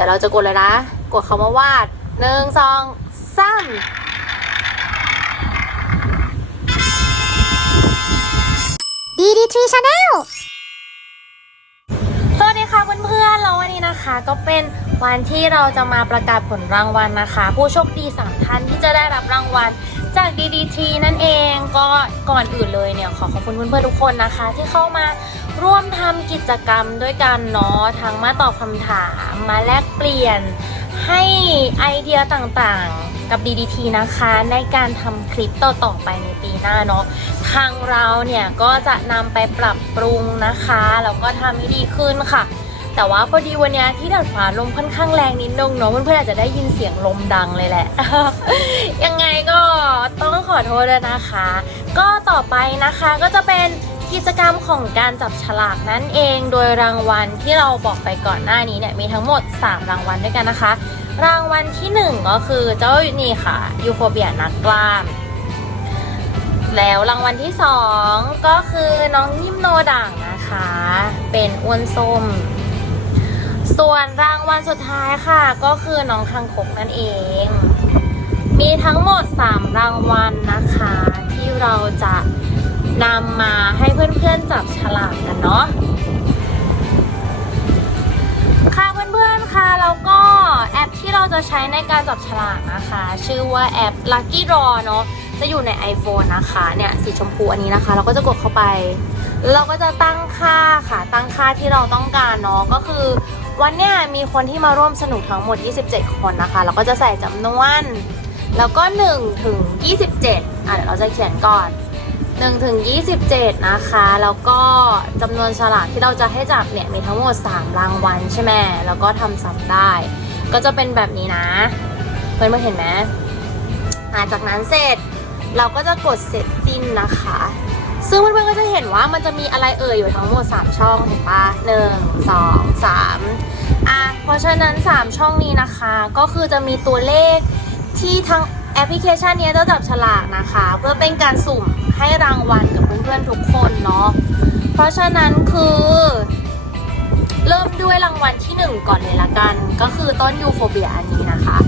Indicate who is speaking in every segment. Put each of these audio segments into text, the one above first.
Speaker 1: ดี๋ยวเราจะกดเลยนะ กดคำว่าวาดหนึ่งสองสามดีดีทรีชาแนล ก็เป็นวันที่เราจะมาประกาศผลรางวัลนะคะ ผู้โชคดีสามท่านที่จะได้รับรางวัลจาก DDT นั่นเองก็ก่อนอื่นเลยเนี่ยขอขอบคุณเพื่อนๆทุกคนนะคะ ที่เข้ามาร่วมทำกิจกรรมด้วยกันเนาะทั้งมาตอบคำถามมาแลกเปลี่ยนให้ไอเดียต่างๆกับ DDT นะคะ ในการทำคลิปต่อๆไปในปีหน้าเนาะทางเราเนี่ยก็จะนำไปปรับปรุงนะคะแล้วก็ทำให้ดีขึ้นค่ะ แต่ว่าพอดีวันนี้ที่ดัดฟ้าลมค่อนข้างแรงนิดนึงเนาะเพื่อนๆอาจจะได้ยินเสียงลมดังเลยแหละ ยังไงก็ต้องขอโทษด้วยนะคะ ก็ต่อไปนะคะก็จะเป็นกิจกรรมของการจับฉลากนั่นเอง โดยรางวัลที่เราบอกไปก่อนหน้านี้เนี่ยมีทั้งหมด 3 รางวัลด้วยกันนะคะ รางวัลที่ 1 ก็คือเจ้านี่ค่ะยูโฟเบียนักกล้าม แล้วรางวัลที่ 2 ก็คือน้องนิ่มโนด่างนะคะ เป็นอ้วนส้ม ส่วนรางวัลสุดท้ายค่ะ ก็คือน้องคังคกนั่นเอง มีทั้งหมด 3 รางวัลนะคะ ที่เราจะนำมาให้เพื่อนๆจับฉลากกันเนาะค่ะเพื่อนๆค่ะแล้วก็แอปที่เราจะใช้ในการจับฉลากนะคะ ชื่อว่าแอป Lucky Draw เนาะจะอยู่ใน iPhone นะคะเนี่ยสีชมพูอันนี้นะคะ เราก็จะกดเข้าไป เราก็จะตั้งค่าค่ะตั้งค่าที่เราต้องการเนาะก็คือ วันเนี้ยมีคนที่มาร่วมสนุกทั้งหมด 27 คนนะคะ เราก็จะใส่จำนวน แล้วก็ 1 ถึง 27 อะเดี๋ยวเราจะเขียนก่อน 1 ถึง 27 นะคะ แล้วก็จำนวนฉลากที่เราจะให้จับเนี่ยมีทั้งหมด 3 รางวัลใช่ไหมแล้วก็ทำซ้ำได้ ก็จะเป็นแบบนี้นะ เพื่อนมาเห็นไหมอะจากนั้นเสร็จเราก็จะกดเสร็จสิ้นนะคะ ซึ่งเพื่อนๆก็จะเห็นว่ามันจะมีอะไรเอ่ยอยู่ทั้งหมด 3 ช่องเห็นปะหนึ่งสองสามอะเพราะฉะนั้น 3 ช่องนี้นะคะ ก็คือจะมีตัวเลขที่ทั้งแอปพลิเคชันนี้จะจับฉลากนะคะ เพื่อเป็นการสุ่มให้รางวัลกับเพื่อนๆทุกคนเนาะเพราะฉะนั้นคือ เริ่มด้วยรางวัลที่ 1 ก่อนเลยละกัน ก็คือต้นยูโฟเบียอันนี้นะคะ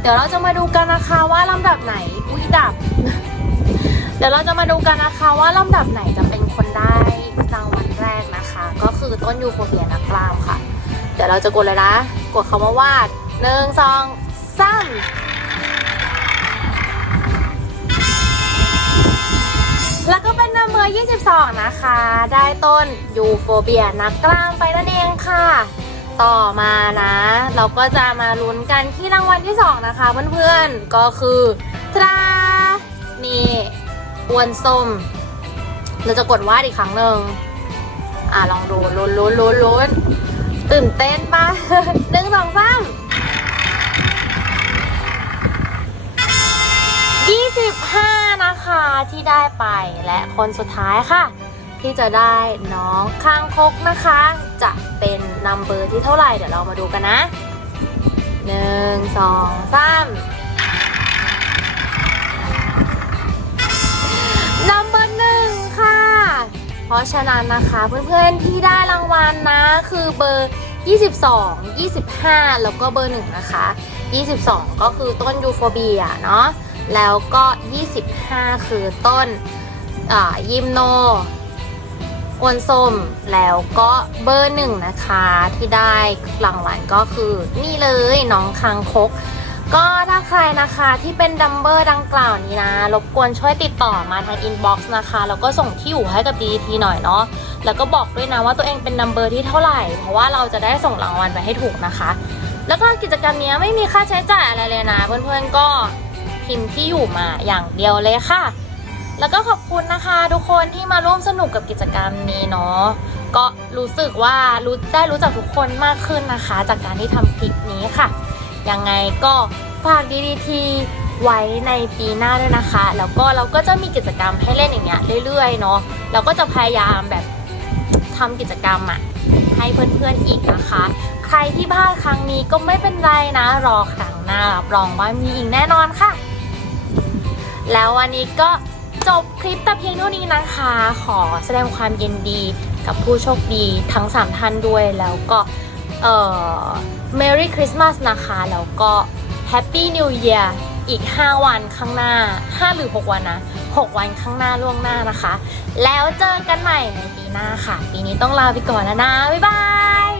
Speaker 1: เดี๋ยวเราจะมาดูกันนะคะว่าลำดับไหนอุ้ยดับ ดี๋ยวเราจะมาดูกันนะคะว่าลำดับไหนจะเป็นคนได้รางวัลแรกนะคะ ก็คือต้นยูโฟเบียนักกล้ามค่ะ เดี๋ยวเราจะกดเลยนะ กดคำว่าวาดหนึ่งสองสามแล้วก็เป็นนัมเบอร์22 นะคะ ได้ต้นยูโฟเบียนักกล้ามไปนั่นเองค่ะ ต่อมานะ เราก็จะมาลุ้นกันที่รางวัลที่ 2 นะคะเพื่อนๆ ก็คือตรานี่ อ้วนส้ม เราจะกดวาดอีกครั้งหนึ่งอะลองดูลุ้นลุ้นลุ้นลุ้นตื่นเต้นปะหนึ่งสองสามยี่สิบห้านะคะที่ได้ไปและคนสุดท้ายค่ะ ที่จะได้น้องคางคกนะคะ จะเป็นนัมเบอร์ที่เท่าไหร่ เดี๋ยวเรามาดูกันนะหนึ่งสองสาม ราะฉะนั้นนะคะเพื่อนๆที่ได้รางวัลนะคือเบอร์ 22 25 แล้วก็เบอร์ 1 นะคะ 22 ก็คือต้นยูโฟเบียเนาะแล้วก็ 25 คือต้นยิมโนอ้วนส้มแล้วก็เบอร์หนึ่งนะคะที่ได้รางวัลก็คือนี่เลยน้องคังคก ก็ถ้าใครนะคะที่เป็นดัมเบอร์ดังกล่าวนี้นะ รบกวนช่วยติดต่อมาทางอินบ็อกซ์นะคะ แล้วก็ส่งที่อยู่ให้กับ DDT หน่อยเนาะ แล้วก็บอกด้วยนะว่าตัวเองเป็นดัมเบอร์ที่เท่าไหร่ เพราะว่าเราจะได้ส่งรางวัลไปให้ถูกนะคะ แล้วก็กิจกรรมนี้ไม่มีค่าใช้จ่ายอะไรเลยนะ เพื่อนๆก็พิมพ์ที่อยู่มาอย่างเดียวเลยค่ะ แล้วก็ขอบคุณนะคะทุกคนที่มาร่วมสนุกกับกิจกรรมนี้เนาะ ก็รู้สึกว่ารู้ได้รู้จักทุกคนมากขึ้นนะคะ จากการที่ทำคลิปนี้ค่ะ ยังไงก็ ฝาก DDT ไว้ในปีหน้าด้วยนะคะ แล้วก็เราก็จะมีกิจกรรมให้เล่นอย่างเงี้ยเรื่อยๆเนาะเราก็จะพยายามแบบทำกิจกรรมอะให้เพื่อนๆอีกนะคะ ใครที่พลาดครั้งนี้ก็ไม่เป็นไรนะ รอครั้งหน้ารับรองว่ามีอีกแน่นอนค่ะ แล้ววันนี้ก็จบคลิปแต่เพียงเท่านี้นะคะ ขอแสดงความยินดีกับผู้โชคดีทั้ง 3 ท่านด้วยแล้วก็เอ่อ Merry Christmas นะคะ แล้วก็ Happy New Year อีก 5 วันข้างหน้า 5 หรือ 6 วันนะ 6 วันข้างหน้าล่วงหน้านะคะ แล้วเจอกันใหม่ในปีหน้าค่ะ ปีนี้ต้องลาไปก่อนแล้วนะ บ๊ายบาย